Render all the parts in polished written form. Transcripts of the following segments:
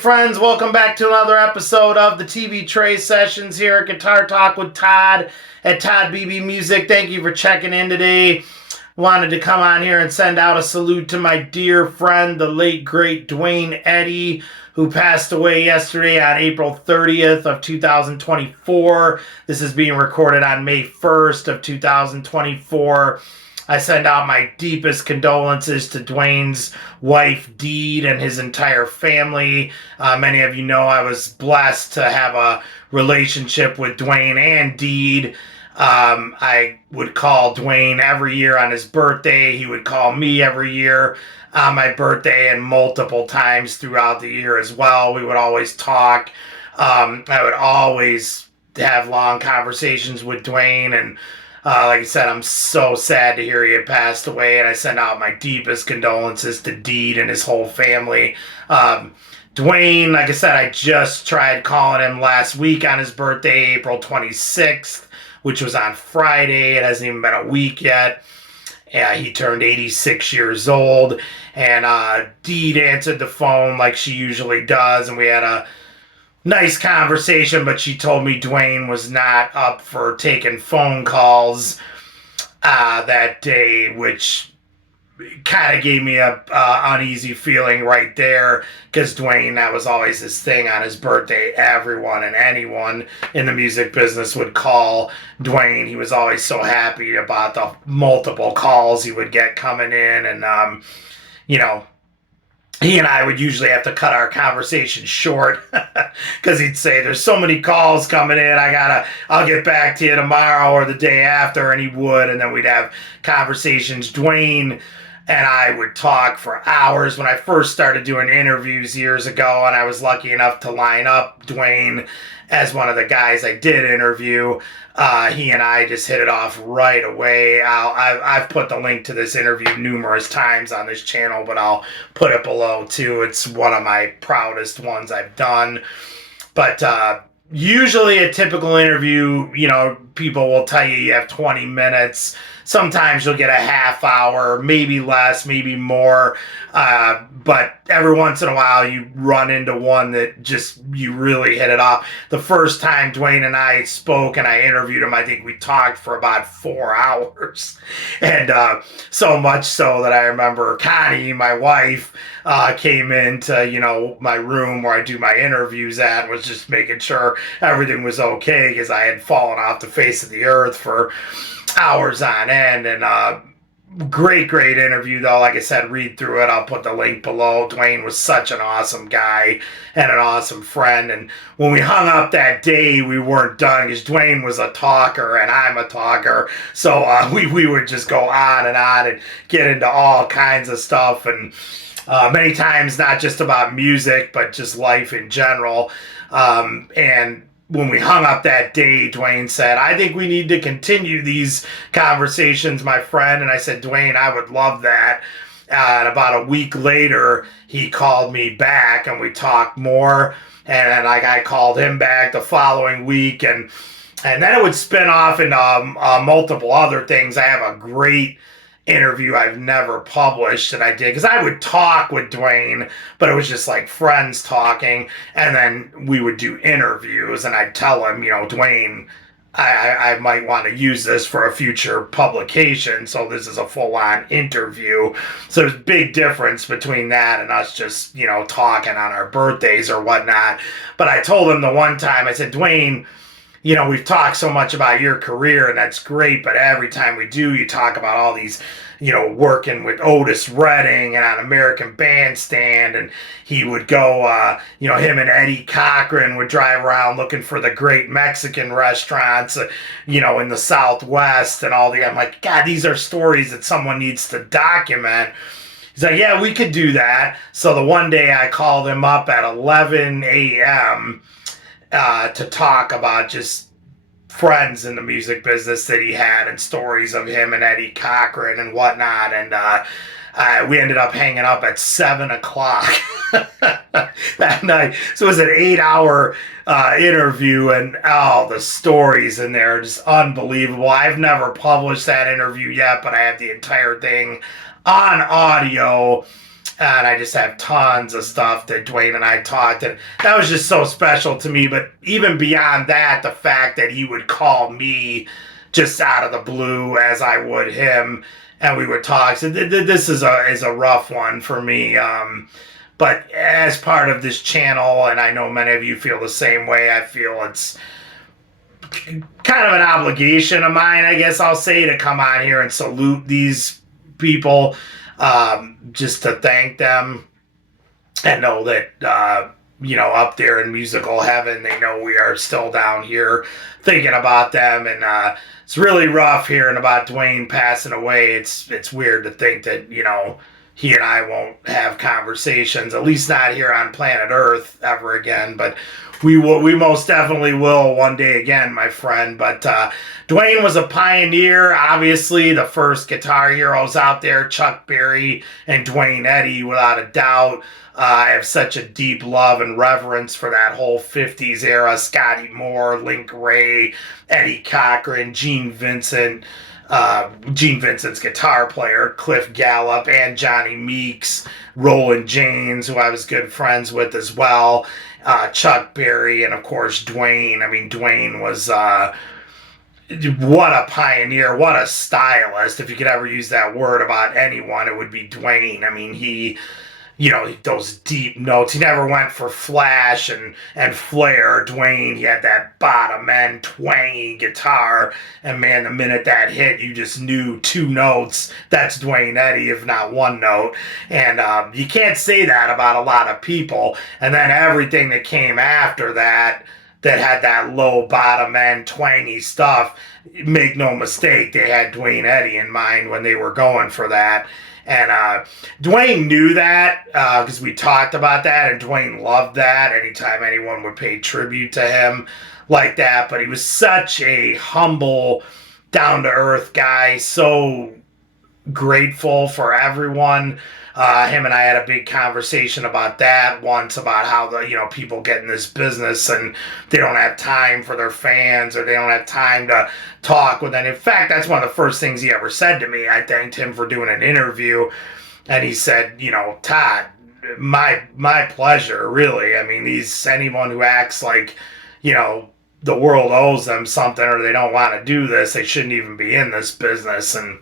friends, welcome back to another episode of the TV Tray Sessions here at Guitar Talk with Todd at Todd Beebe Music. Thank you for checking in today. Wanted to come on here and send out a salute to my dear friend, the late great Duane Eddy, who passed away yesterday on April 30th of 2024. This is being recorded on May 1st of 2024. I send out my deepest condolences to Duane's wife, Dee, and his entire family. Many of you know I was blessed to have a relationship with Duane and Dee. I would call Duane every year on his birthday. He would call me every year on my birthday and multiple times throughout the year as well. We would always talk. I would always have long conversations with Duane, and like I said, I'm so sad to hear he had passed away, and I send out my deepest condolences to Deed and his whole family. Duane, like I said, I just tried calling him last week on his birthday, April 26th, which was on Friday. It hasn't even been a week yet. He turned 86 years old, and Deed answered the phone like she usually does, and we had a nice conversation, but she told me Duane was not up for taking phone calls that day, which kind of gave me a uneasy feeling right there, because Duane, that was always his thing on his birthday. Everyone and anyone in the music business would call Duane. He was always so happy about the multiple calls he would get coming in, and he and I would usually have to cut our conversation short because he'd say, there's so many calls coming in, I'll get back to you tomorrow or the day after, and he would, and then we'd have conversations. Duane and I would talk for hours. When I first started doing interviews years ago, and I was lucky enough to line up Duane as one of the guys I did interview, he and I just hit it off right away. I've put the link to this interview numerous times on this channel, but I'll put it below too. It's one of my proudest ones I've done. But usually a typical interview, people will tell you have 20 minutes. Sometimes you'll get a half hour, maybe less, maybe more. But every once in a while you run into one that just, you really hit it off. The first time Duane and I spoke and I interviewed him, I think we talked for about 4 hours. And so much so that I remember Connie, my wife, came into, my room where I do my interviews at, and was just making sure everything was okay, because I had fallen off the face of the earth for hours on end. And great interview though. Like I said, read through it. I'll put the link below. Duane was such an awesome guy and an awesome friend. And when we hung up that day, we weren't done, because Duane was a talker and I'm a talker. So we would just go on and get into all kinds of stuff, and many times not just about music, but just life in general. And when we hung up that day, Duane said, I think we need to continue these conversations, my friend. And I said, Duane, I would love that. And about a week later, he called me back and we talked more. And then I called him back the following week. And then it would spin off into multiple other things. I have a great interview I've never published that I did, because I would talk with Duane, but it was just like friends talking, and then we would do interviews, and I'd tell him, Duane, I might want to use this for a future publication, so this is a full-on interview. So there's a big difference between that and us just, talking on our birthdays or whatnot. But I told him the one time, I said, Duane, we've talked so much about your career, and that's great, but every time we do, you talk about all these, working with Otis Redding and on American Bandstand, and he would go, him and Eddiecochran would drive around looking for the great Mexican restaurants, in the Southwest and all the, I'm like, God, these are stories that someone needs to document. He's like, yeah, we could do that. So the one day I called him up at 11 a.m., to talk about just friends in the music business that he had, and stories of him and Eddiecochran and whatnot. And we ended up hanging up at 7 o'clock that night. So it was an 8-hour interview, and the stories in there are just unbelievable. I've never published that interview yet, but I have the entire thing on audio. And I just have tons of stuff that Duane and I talked, and that was just so special to me. But even beyond that, the fact that he would call me just out of the blue as I would him, and we would talk. So this is a rough one for me. But as part of this channel, and I know many of you feel the same way, I feel it's kind of an obligation of mine, I guess I'll say, to come on here and salute these people, just to thank them and know that, up there in musical heaven, they know we are still down here thinking about them. And it's really rough hearing about Duane passing away. It's weird to think that, he and I won't have conversations, at least not here on planet Earth ever again. But we most definitely will one day again, my friend. But Duane was a pioneer, obviously, the first guitar heroes out there, Chuck Berry and Duane Eddy, without a doubt. I have such a deep love and reverence for that whole 50s era. Scotty Moore, Link Ray, Eddie Cochran, Gene Vincent's guitar player, Cliff Gallup, and Johnny Meeks, Roland James, who I was good friends with as well, Chuck Berry, and of course Duane. I mean, Duane was what a pioneer, what a stylist. If you could ever use that word about anyone, it would be Duane. I mean, he those deep notes. He never went for flash and flair. Duane, he had that bottom end twangy guitar, and man, the minute that hit, you just knew two notes. That's Duane Eddy, if not one note. And you can't say that about a lot of people. And then everything that came after that had that low bottom end twangy stuff, make no mistake, they had Duane Eddy in mind when they were going for that. And Duane knew that because we talked about that, and Duane loved that anytime anyone would pay tribute to him like that. But he was such a humble, down-to-earth guy, so grateful for everyone. Him and I had a big conversation about that once, about how people get in this business and they don't have time for their fans, or they don't have time to talk with them. In fact, that's one of the first things he ever said to me. I thanked him for doing an interview, and he said, Todd, my pleasure, really. I mean, anyone who acts like, the world owes them something, or they don't want to do this, they shouldn't even be in this business. And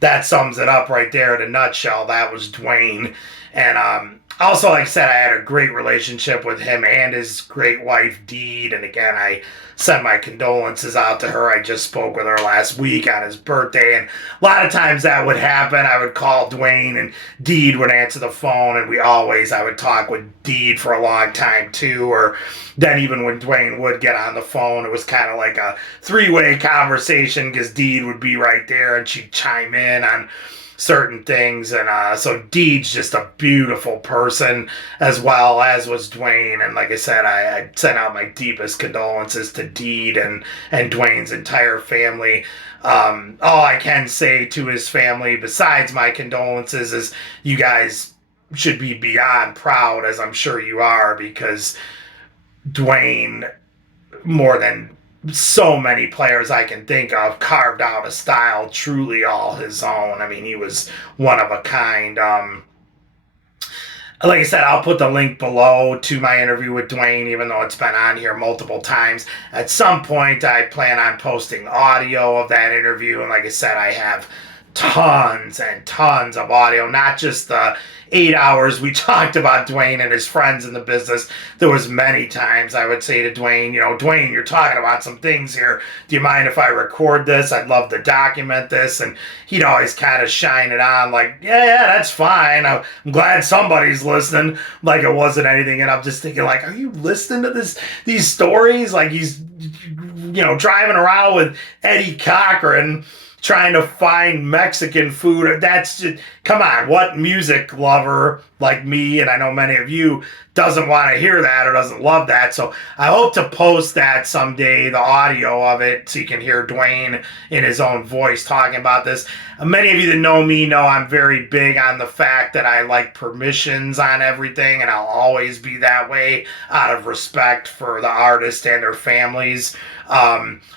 that sums it up right there in a nutshell. That was Duane. And also, like I said, I had a great relationship with him and his great wife, Deed. And again, I send my condolences out to her. I just spoke with her last week on his birthday. And a lot of times that would happen. I would call Duane, and Deed would answer the phone. And I would talk with Deed for a long time too. Or then even when Duane would get on the phone, it was kind of like a three-way conversation, because Deed would be right there and she'd chime in on certain things. And so Deed's just a beautiful person, as well as was Duane. And like I said, I sent out my deepest condolences to Deed and Duane's entire family. All I can say to his family, besides my condolences, is you guys should be beyond proud, as I'm sure you are, because Duane, more than so many players I can think of, carved out a style truly all his own. I mean, he was one of a kind. Like I said, I'll put the link below to my interview with Duane, even though it's been on here multiple times. At some point, I plan on posting audio of that interview. And like I said, I have tons and tons of audio, not just the 8 hours we talked about Duane and his friends in the business. There was many times I would say to Duane, Duane, you're talking about some things here. Do you mind if I record this? I'd love to document this. And he'd always kind of shine it on like, yeah, that's fine. I'm glad somebody's listening, like it wasn't anything. And I'm just thinking, like, are you listening to these stories? Like he's, driving around with Eddie Cochran trying to find Mexican food. That's just, come on, what music lover like me, and I know many of you, doesn't want to hear that or doesn't love that? So I hope to post that someday, the audio of it, so you can hear Duane in his own voice talking about this. Many of you that know me know I'm very big on the fact that I like permissions on everything, and I'll always be that way out of respect for the artist and their families.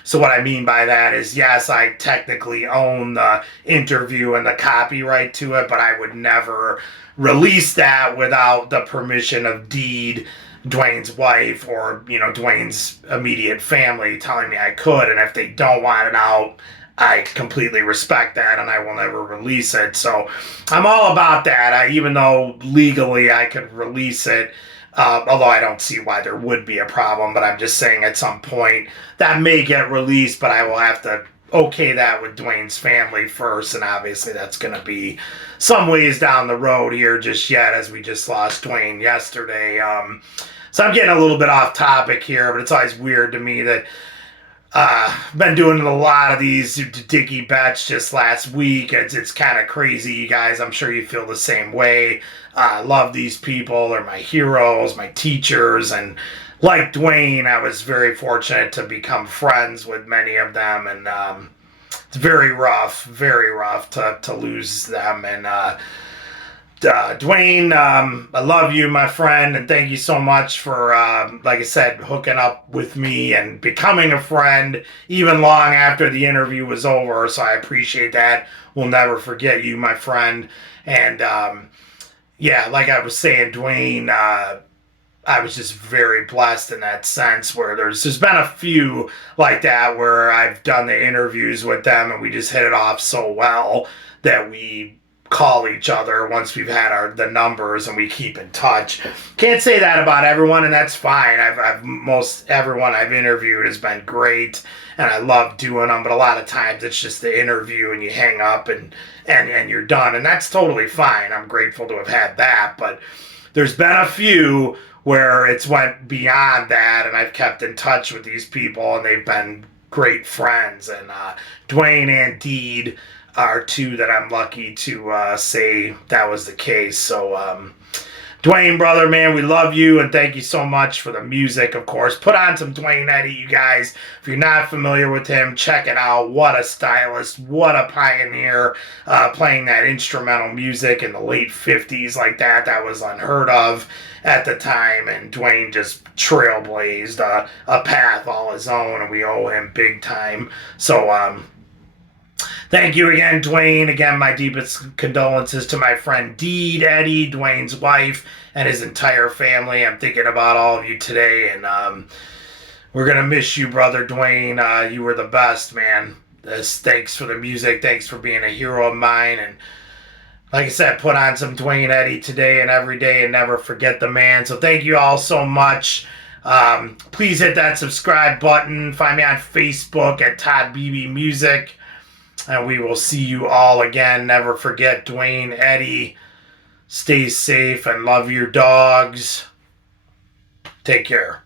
So what I mean by that is, yes, I technically own the interview and the copyright to it, but I would never release that without the permission of Deed, Duane's wife, or, you know, Duane's immediate family telling me I could. And if they don't want it out, I completely respect that, and I will never release it. So I'm all about that. Even though legally I could release it, although I don't see why there would be a problem, but I'm just saying at some point that may get released, but I will have to okay that with Duane's family first, and obviously that's going to be some ways down the road here just yet, as we just lost Duane yesterday. So I'm getting a little bit off topic here, but it's always weird to me that been doing a lot of these dicky bets just last week. It's kind of crazy, you guys. I'm sure you feel the same way. I love these people. They're my heroes, my teachers, and like Duane, I was very fortunate to become friends with many of them, and it's very rough to lose them. And Duane, I love you, my friend, and thank you so much for, like I said, hooking up with me and becoming a friend even long after the interview was over. So I appreciate that. We'll never forget you, my friend. And yeah, like I was saying, Duane, I was just very blessed in that sense, where there's been a few like that where I've done the interviews with them and we just hit it off so well that we call each other once we've had the numbers, and we keep in touch. Can't say that about everyone, and that's fine. Most everyone I've interviewed has been great, and I love doing them, but a lot of times it's just the interview and you hang up and you're done, and that's totally fine. I'm grateful to have had that, but there's been a few where it's went beyond that, and I've kept in touch with these people, and they've been great friends. And Duane and Deed are two that I'm lucky to say that was the case. So Duane, brother, man, we love you, and thank you so much for the music, of course. Put on some Duane Eddy, you guys. If you're not familiar with him, check it out. What a stylist, what a pioneer, playing that instrumental music in the late 50s like that. That was unheard of at the time, and Duane just trailblazed a path all his own, and we owe him big time. So thank you again, Duane. Again, my deepest condolences to my friend Deed Eddy, Duane's wife, and his entire family. I'm thinking about all of you today, and we're going to miss you, brother Duane. You were the best, man. Thanks for the music. Thanks for being a hero of mine. And like I said, put on some Duane Eddy today and every day, and never forget the man. So thank you all so much. Please hit that subscribe button. Find me on Facebook at Todd Beebe Music. And we will see you all again. Never forget Duane Eddy. Stay safe and love your dogs. Take care.